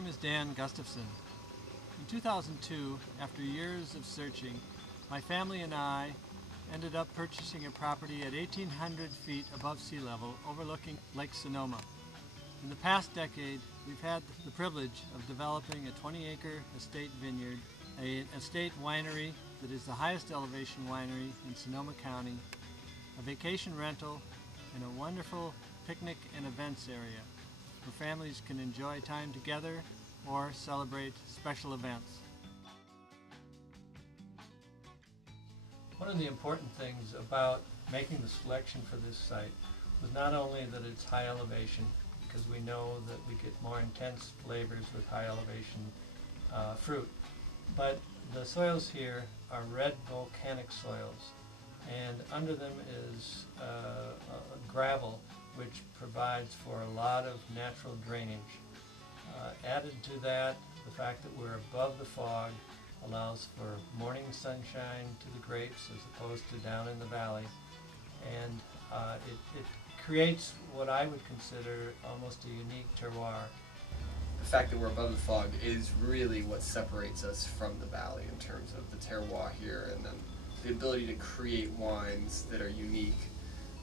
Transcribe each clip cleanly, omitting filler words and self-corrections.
name is Dan Gustafson. In 2002, after years of searching, my family and I ended up purchasing a property at 1,800 feet above sea level overlooking Lake Sonoma. In the past decade, we've had the privilege of developing a 20-acre estate vineyard, an estate winery that is the highest elevation winery in Sonoma County, a vacation rental, and a wonderful picnic and events area where families can enjoy time together or celebrate special events. One of the important things about making the selection for this site was not only that it's high elevation, because we know that we get more intense flavors with high elevation fruit, but the soils here are red volcanic soils, and under them is gravel, which provides for a lot of natural drainage. Added to that, the fact that we're above the fog allows for morning sunshine to the grapes as opposed to down in the valley, and it creates what I would consider almost a unique terroir. The fact that we're above the fog is really what separates us from the valley in terms of the terroir here, and then the ability to create wines that are unique.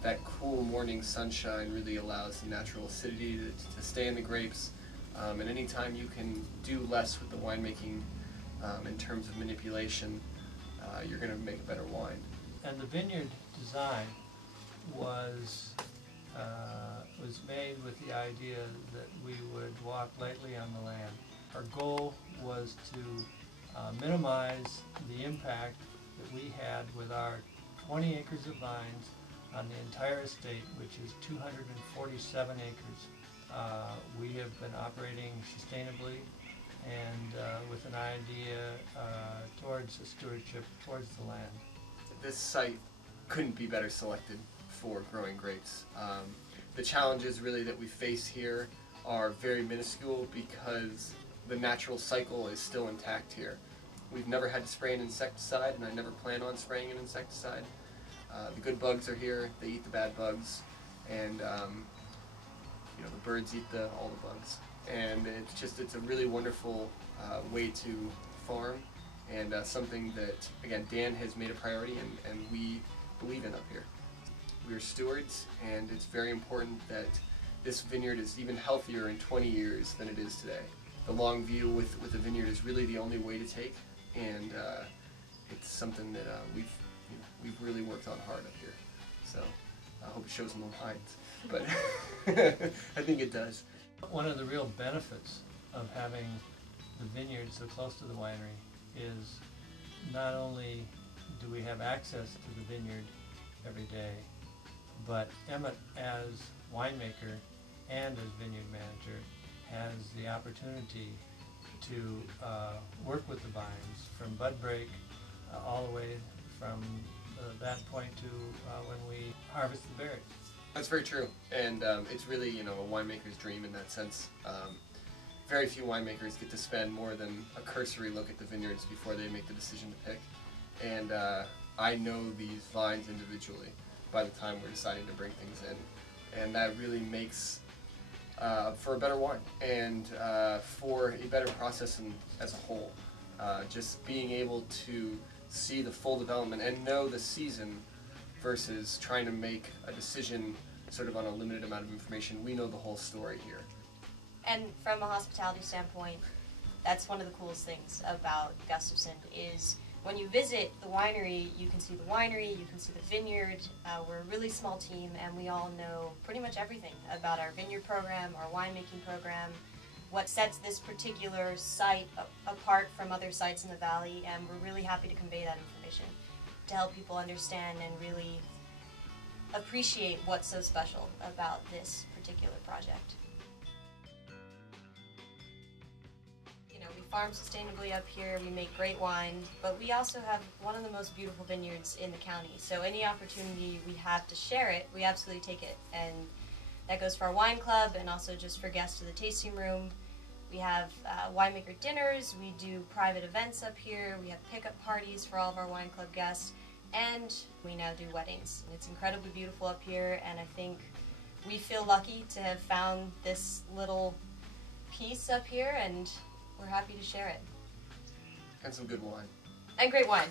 That cool morning sunshine really allows the natural acidity to stay in the grapes, and anytime you can do less with the winemaking in terms of manipulation, you're going to make a better wine. And the vineyard design was made with the idea that we would walk lightly on the land. Our goal was to minimize the impact that we had with our 20 acres of vines on the entire estate, which is 247 acres. We have been operating sustainably and with an idea towards a stewardship towards the land. This site couldn't be better selected for growing grapes. The challenges really that we face here are very minuscule because the natural cycle is still intact here. We've never had to spray an insecticide, and I never plan on spraying an insecticide. The good bugs are here, they eat the bad bugs, and the birds eat all the bugs. And it's a really wonderful way to farm, and something that, again, Dan has made a priority and we believe in up here. We are stewards, and it's very important that this vineyard is even healthier in 20 years than it is today. The long view with the vineyard is really the only way to take, and it's something that we've really worked on hard up here. So I hope it shows in the wines, but I think it does. One of the real benefits of having the vineyard so close to the winery is not only do we have access to the vineyard every day, but Emmett, as winemaker and as vineyard manager, has the opportunity to work with the vines from bud break all the way from that point to when we harvest the berries. That's very true, and it's really a winemaker's dream in that sense. Very few winemakers get to spend more than a cursory look at the vineyards before they make the decision to pick, and I know these vines individually by the time we're deciding to bring things in, and that really makes for a better wine and for a better process as a whole. Just being able to see the full development and know the season versus trying to make a decision sort of on a limited amount of information. We know the whole story here. And from a hospitality standpoint, that's one of the coolest things about Gustafson is when you visit the winery, you can see the winery, you can see the vineyard. We're a really small team, and we all know pretty much everything about our vineyard program, our winemaking program, what sets this particular site apart from other sites in the valley, and we're really happy to convey that information to help people understand and really appreciate what's so special about this particular project. We farm sustainably up here, we make great wine, but we also have one of the most beautiful vineyards in the county. So any opportunity we have to share it, we absolutely take it. And that goes for our wine club and also just for guests to the tasting room. We have winemaker dinners, we do private events up here, we have pickup parties for all of our wine club guests, and we now do weddings. It's incredibly beautiful up here, and I think we feel lucky to have found this little peace up here, and we're happy to share it. And some good wine. And great wine.